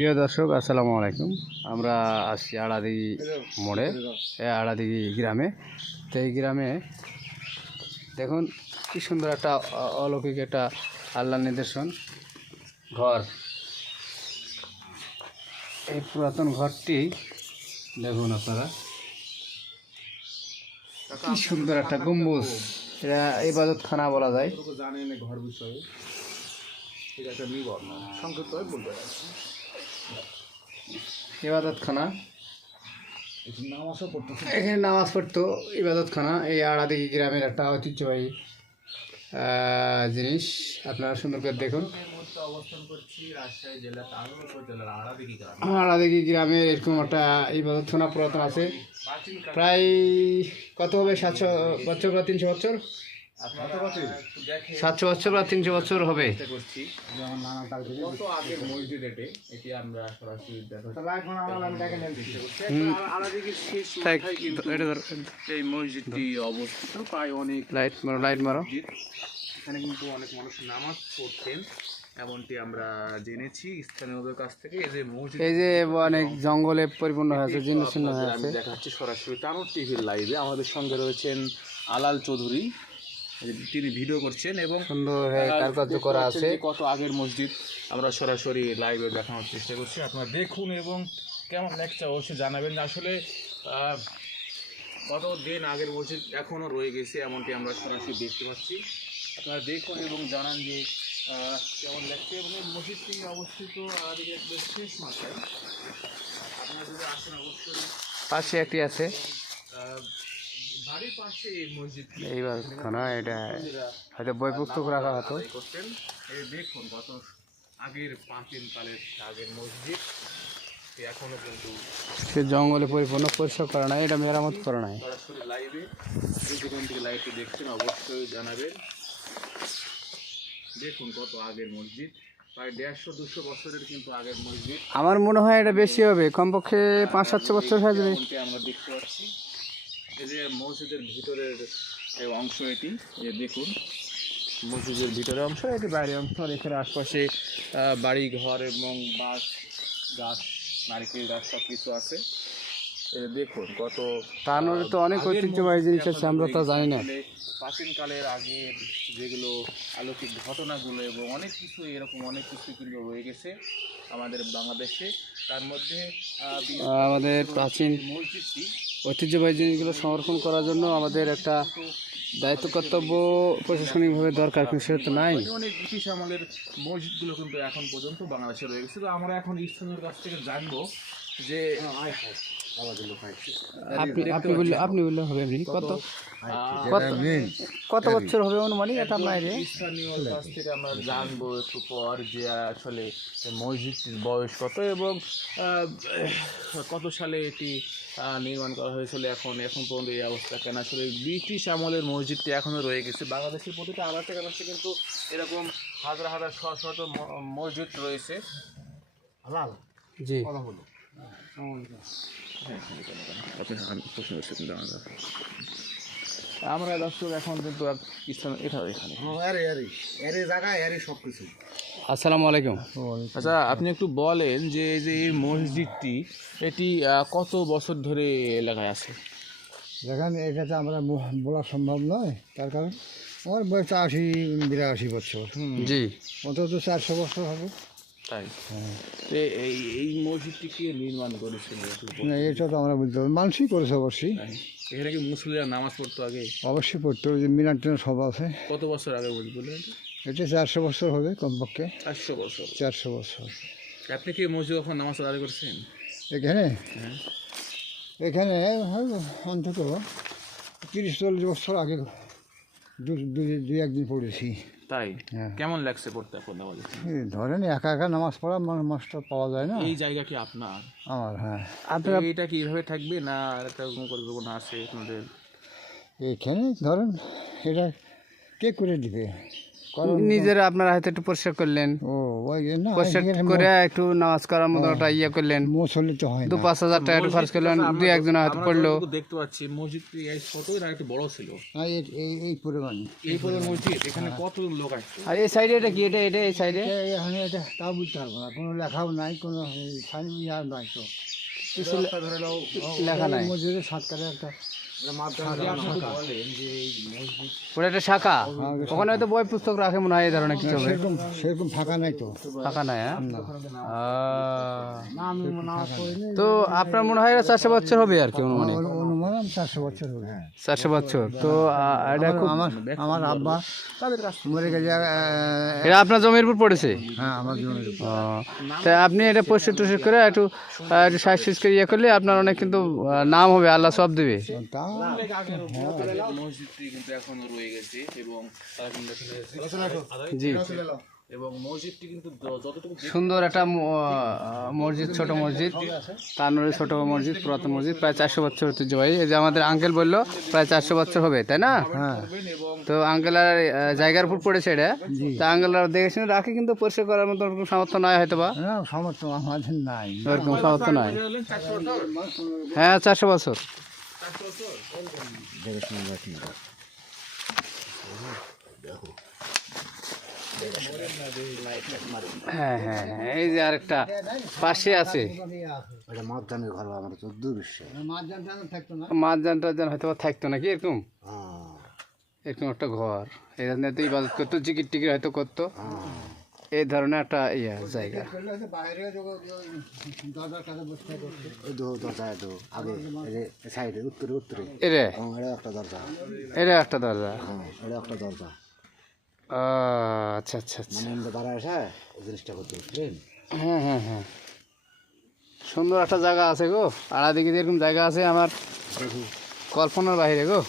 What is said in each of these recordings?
প্রিয় দর্শক, আসসালামু আলাইকুম। আমরা আসছি আড়াদিঘি মোড়ে, আড়াদিঘি গ্রামে। তো এই গ্রামে দেখুন কি সুন্দর একটা অলৌকিক একটা আল্লাহর নিদর্শন ঘর। এই পুরাতন ঘরটি দেখুন আপনারা, কি সুন্দর একটা গম্বুজ। এটা ইবাদতখানা বলা যায়। জানেন ঘর বিষয়ে এটা একটা নিবর্ণ সংক্ষিপ্ত বলতে পারছি। ইবাদতখানা, নামাজও পড়তেছে, এখানে নামাজ পড়তো। ইবাদতখানা এই আড়াদিঘি গ্রামের একটা ঐতিহ্যবাহী জিনিস। আপনারা সুন্দর করে দেখুন। অবস্থান করছি রাজশাহী জেলা টাঙ্গাইল উপজেলার আড়াদিঘি গ্রামে। আড়াদিঘি গ্রামের এরকম একটা ইবাদতখানা পুরাতন আছে। প্রায় কত হবে? 700 বছর বা 300 বছর? 700 বছর বা 300 বছর হবে। কত আগের মসজিদ এটি আমরা সরাসরি এই মসজিদটি অবস্থিত প্রায় অনেক লাইট মারো। এখানে কিন্তু অনেক মানুষ নামাজ পড়তেন এমনটি আমরা জেনেছি স্থানীয়দের কাছ থেকে। এই যে অনেক জঙ্গলে পরিপূর্ণ হয়েছে, জীর্ণশীর্ণ হয়ে আছে। দেখাচ্ছি সরাসরি টানোর টিভির লাইভে। আমাদের সঙ্গে রয়েছেন আলাল চৌধুরী, তিনি ভিডিও করছেন এবং সুন্দর কারুকার্য করা আছে। কত আগের মসজিদ আমরা সরাসরি লাইভে দেখানোর চেষ্টা করছি। আপনারা দেখুন এবং কেমন লাগছে অবশ্যই জানাবেন। আসলে কত দিন আগের মসজিদ এখনও রয়ে গেছে এমনটি আমরা সরাসরি দেখতে পাচ্ছি। আপনারা দেখুন এবং জানান যে কেমন লাগছে। এবং এই মসজিদটি অবস্থিত একদম শেষ মাথায়। আপনারা যদি আসেন অবশ্যই পাশে একটি আছে বাড়ির পাশে এই মসজিদটি। এই ইবাদতখানা, এটা হয়তো বই পুস্তক রাখা হতো। করতেন। এই দেখুন কত আগের প্রাচীন কালের আগের মসজিদ এখনো কিন্তু সে জঙ্গলে পরিপূর্ণ, পরিষ্কার করা নাই, এটা মেরামত করা নাই। সরাসরি লাইভে যেখান থেকে লাইভটি দেখছেন অবশ্যই জানাবেন। দেখুন কত আগের মসজিদ, প্রায় 150-200 বছরের কিন্তু আগের মসজিদ। আমার মনে হয় এটা বেশি হবে, কমপক্ষে 500-700 বছর হয়ে যাবে। আমরা দেখতে পাচ্ছি এই যে মসজিদের ভিতরের অংশ এটি। এই দেখুন মসজিদের ভিতরের অংশ, এটি বাইরের অংশ। আর এখানে আশপাশে বাড়ি ঘর এবং বাঁশ গাছ, নারকেল গাছ সব কিছু আছে। দেখুন কত তার মধ্যে তো অনেক ঐতিহ্যবাহী জিনিস আছে, আমরা তো জানি না। প্রাচীনকালের আগের যেগুলো অলৌকিক ঘটনাগুলো এবং অনেক কিছু এরকম অনেক কিছু কিন্তু রয়ে গেছে আমাদের বাংলাদেশে। তার মধ্যে আমাদের প্রাচীন মসজিদটি ঐতিহ্যবাহী জিনিসগুলো সংরক্ষণ করার জন্য আমাদের একটা দায়িত্ব কর্তব্য প্রশাসনিকভাবে দরকার, কিন্তু সেটা তো নাই। অনেক ব্রিটিশ আমলের মসজিদগুলো কিন্তু এখন পর্যন্ত বাংলাদেশে রয়ে গেছে। তো আমরা এখন স্থানীয় কাছ থেকে জানবো যে আপনি বললে হবে। কত বছর হবে অনুমানিক এটা আপনার? স্থানীয় কাছ থেকে আমরা জানবো একটু পর যে আসলে মসজিদটির বয়স কত এবং কত সালে এটি নির্মাণ করা হয়েছিল। এখন পর্যন্ত এই অবস্থা কেন? আসলে ব্রিটিশ আমলের মসজিদটি এখনও রয়ে গেছে। বাংলাদেশের প্রতিটা আনাচে কানাচে কিন্তু এরকম হাজার হাজার শত মসজিদ রয়েছে। জি, আমরা দর্শক এখন কিন্তু স্থান এটা এখানে। আসসালামু আলাইকুম। আচ্ছা, আপনি একটু বলেন যে এই মসজিদটি এটি কত বছর ধরে এলাকায় আছে? দেখেন, এটাতে আমরা বলা সম্ভব নয়, তার কারণ আমার বয়স 80-82 বছর। জি, অন্তত 400 বছর হবে। তাই? তো এই মসজিদটি কে নির্মাণ করেছিল? না, এটা তো আমরা বলতে পারবো, মানুষই করেছে অবশ্যই। এখানে কি মুসলিমরা নামাজ পড়তো আগে? অবশ্যই পড়তে হবে, যে মিনার টিনার সব আছে। কত বছর আগে বললেন? এটা 400 বছর হবে কমপক্ষে। 400 বছর? 400 বছর। আপনি কি মসজিদ কখন নামাজ আদায় করছেন এখানে হ্যাঁ। এখানে অন্তত 30-40 বছর আগে দুই একদিন পড়েছি। তাই? হ্যাঁ। কেমন লাগছে পড়তে এখন নামাজ? ধরেন একা একা নামাজ পড়া মাস্টার পাওয়া যায় না। এই জায়গা কি আপনার? আমার, হ্যাঁ। আপনার এটা কি এইভাবে থাকবে না একটা পরিকল্পনা আছে আপনাদের? এখানে ধরেন এটা কে করে দিবে, নিজের আপনার হাতে একটু পরিষ্কার করলেন, ও ওই যে না পরিষ্কার করে একটু নামাজ করার মতো একটা ইয়ে করলেন, মুসল্লি তো হয় না 2-5 হাজার টাকা একটু খরচ করলেন, দুই একজনের হাতে পড়লো। যতটুকু দেখতে পাচ্ছি মসজিদটি এই ছোট না একটু বড় ছিল। আর এই পরিমাণ এই পরে মসজিদ এখানে কত লোক আসতো? আর এই সাইডে এটা কি, এটা এটা এই সাইডে এখানে এটা তাও বুঝতে পারবো না, কোনো লেখাও নাই, কোনো আর নাই তো কিছু লেখা নাই, মসজিদের সাতকারে একটা বলেন যে এই মসজিদ ওটা একটা শাখা, ওখানে হয়তো বই পুস্তক রাখে মনে হয়, এই ধরনের কিছু হবে। সেরকম সেরকম ফাঁকা নাই তো। ফাঁকা নাই, হ্যাঁ? তো আপনার মনে হয় 400 বছর হবে আর কি অনুমানিক, অনুমান 400 বছর হবে। 400 বছর। তো এটা খুব, আমার আব্বা মরে গেছে, এটা আপনার জমির উপর পড়েছে? হ্যাঁ আমার জন্য। তা আপনি এটা পরিষ্কার টরিষ্কার করে একটু একটু সাইজ সুইজ করে ইয়ে করলে আপনার অনেক কিন্তু নাম হবে, আল্লাহ সব দেবে। তা মসজিদটি কিন্তু এখনো রয়ে গেছে এবং তারা কিন্তু এখানে জি, এবং মসজিদটি কিন্তু যতটুকু সুন্দর একটা মসজিদ, ছোট মসজিদ, তানোরে ছোট মসজিদ, পুরাতন মসজিদ, প্রায় 400 বছর ঐতিহ্যবাহী। এই যে আমাদের আঙ্কেল বললো প্রায় 400 বছর হবে, তাই না? করবেন এবং তো আঙ্কেল আর জায়গার উপর পড়েছে এটা, তা আঙ্কেল আর দেখে শুনে রাখে, কিন্তু পরিষ্কার করার মতো ওরকম সামর্থ্য নয় হয়তো বা, না সমর্থ আমাদের নাই। ওরকম সামর্থ্য নয়। 400 বছর। হ্যাঁ 400 বছর। হ্যাঁ হ্যাঁ হ্যাঁ, এই যে আরেকটা পাশে আছে, এটা মাঝজানের ঘর, আমার তো দুর্বিশ্বাস মাঝজান থাকতো না। মাঝজান টাঝান হয়তো বা থাকতো নাকি এরকম, এরকম একটা ঘর, এখানে তো ইবাদত করতো, জিকির টিকির হয়তো করতো, এই ধরনের একটা ইয়া জায়গা। বাইরে দরজার কাছে বসে দরজা আগে সাইডে উত্তরে উত্তরে এরে এটা একটা দরজা, এটা একটা দরজা, এটা একটা দরজা, আচ্ছা আচ্ছা আচ্ছা, মানে আমরা বাড়া আসা এই জিনিসটা করতে বুঝলেন। হ্যাঁ হ্যাঁ হ্যাঁ, সুন্দর একটা জায়গা আছে গো, আড়াদিকে এরকম জায়গা আছে আমার কল্পনার বাইরে গো।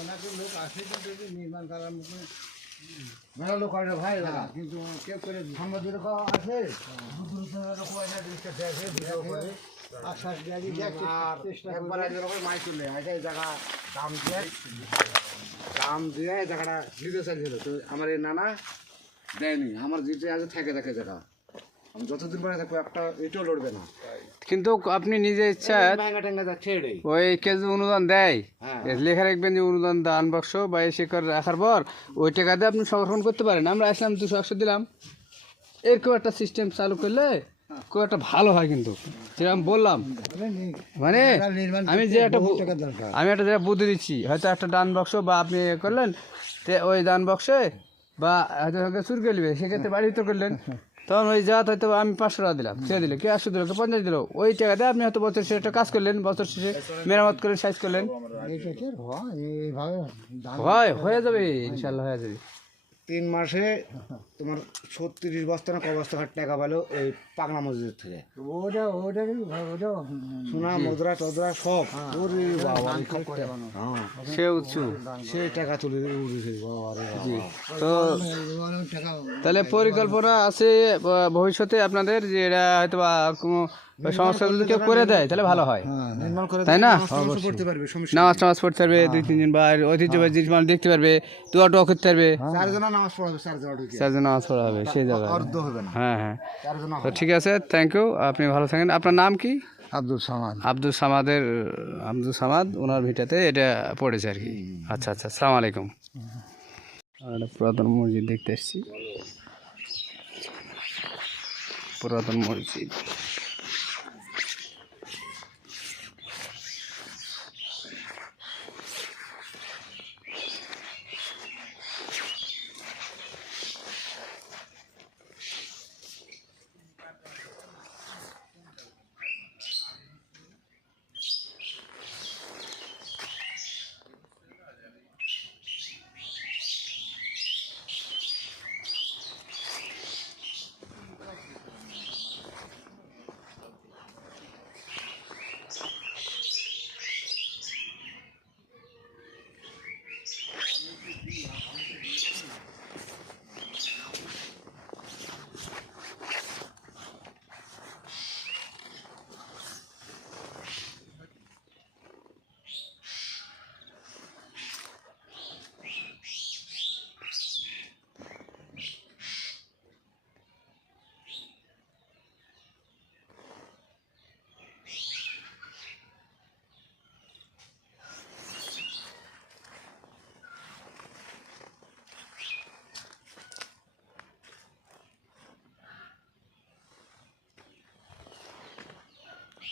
অনেক লোক আসে কিন্তু নির্মাণ করার মতো মেলা লোক আসে ভাই, কিন্তু কেউ করে সাংবাদিক আছে আশ্বাস একবার মাই চলে এই জায়গা দাম দিয়ে জায়গাটা নিতে চাইছিল, তো আমার এই নানা দেয়নি, আমার যেটা আছে থেকে দেখে জায়গা, আমি যতদিন পরে থাকবো একটা এটাও লড়বে না, কিন্তু আপনি নিজে ইচ্ছা টেঙ্গা টেঙ্গা যাচ্ছে এটাই। ওই কেজি অনুদান দেয়, হ্যাঁ। লেখা রাখবেন যে অনুদান দান বাক্স বা এই শেখর রাখার পর ওই টাকা দিয়ে আপনি সংরক্ষণ করতে পারেন। আমরা আসলাম 200 দিলাম, এরকম একটা সিস্টেম চালু করলে খুব একটা ভালো হয়। কিন্তু যেরকম বললাম, মানে আমি যে একটা আমি একটা যেটা বুদ্ধি দিচ্ছি, হয়তো একটা দান বাক্স বা আপনি ইয়ে করলেন, তে ওই দান বক্সে বা হয়তো চুর করে নেবে, সেক্ষেত্রে বাড়ি ভিতর করলেন, তখন ওই জাত হয়তো আমি 500 টাকা দিলাম, সে দিলে কে 800 দিল, কে 50 দিল, ওই টাকা দিয়ে আপনি হয়তো বছর শেষে একটা কাজ করলেন, বছর শেষে মেরামত করে সাইজ করলেন, হয়ে যাবে ইনশাল্লাহ, হয়ে যাবে। 3 মাসে তোমার 36 বস্তা না ক বস্তা টাকা পেলো এই পাগলা মসজিদ থেকে, ওটা সোনা মুদ্রা টদ্রা সব, ওরে বাবা সে উঁচু, সেই টাকা তুলে উঠেছে বাবা রে বাবা। তো তাহলে পরিকল্পনা আছে ভবিষ্যতে আপনাদের, যে এরা হয়তো বা কোনো সংস্থা যদি কেউ করে দেয় তাহলে ভালো হয়, নির্মাণ করে তাই না? করতে পারবে, সমস্যা নামাজ টামাজ পড়তে পারবে, 2-3 দিন বা ঐতিহ্যবাহী জিনিস মানুষ দেখতে পারবে, দোয়া টোয়া করতে পারবে, 4 জন নামাজ পড়াবে, 4 জন ঢুকে 4 জন নামাজ পড়া হবে সেই জায়গায়। অর্ধ হবে না, হ্যাঁ হ্যাঁ, 4 জন তো ঠিক আছে, থ্যাংক ইউ, আপনি ভালো থাকেন। আপনার নাম কি? আব্দুল সামাদ। আব্দুল সামাদ, ওনার ভিটাতে এটা পড়েছে আর কি। আচ্ছা আচ্ছা, আসসালামু আলাইকুম। একটা পুরাতন মসজিদ দেখতে এসেছি, পুরাতন মসজিদ।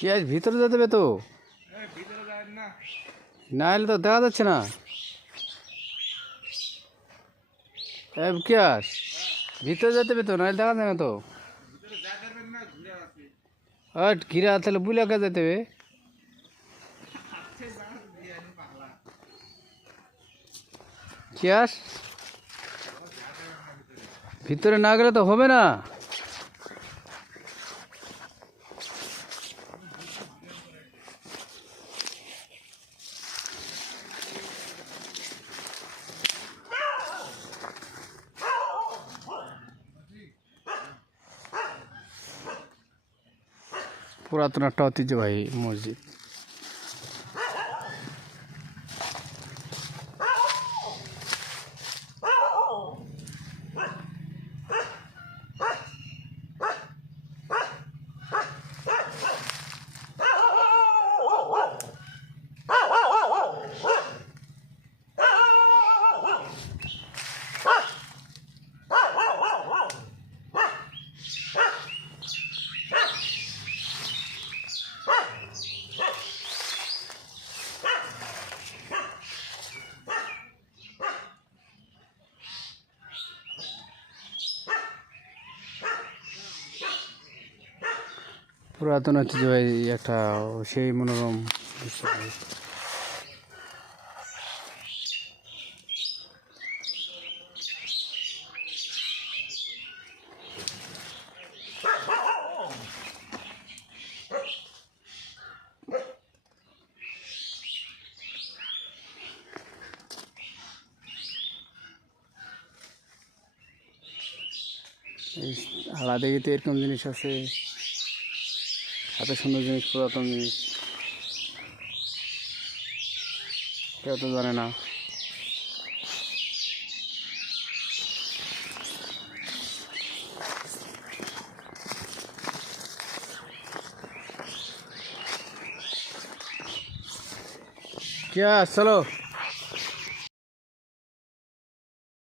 কি আজ ভিতরে যেতে হবে তো, না এলে তো দেখা যাচ্ছে না। কি আস ভিতরে যেতে হবে তো, নাহলে দেখা যায় না তো। ঘিরা তাহলে বুলাকে যেতে হবে। কি আস ভিতরে না গেলে তো হবে না। পুরাতন একটা ঐতিহ্যবাহী মসজিদ। পুরাতন ঐতিহ্যবাহী একটা সেই মনোরম দৃশ্য। এই আলাদা তো এরকম জিনিস আছে, এত সুন্দর জিনিস, পুরাতন জিনিস কেউ তো জানে না। क्या चलो।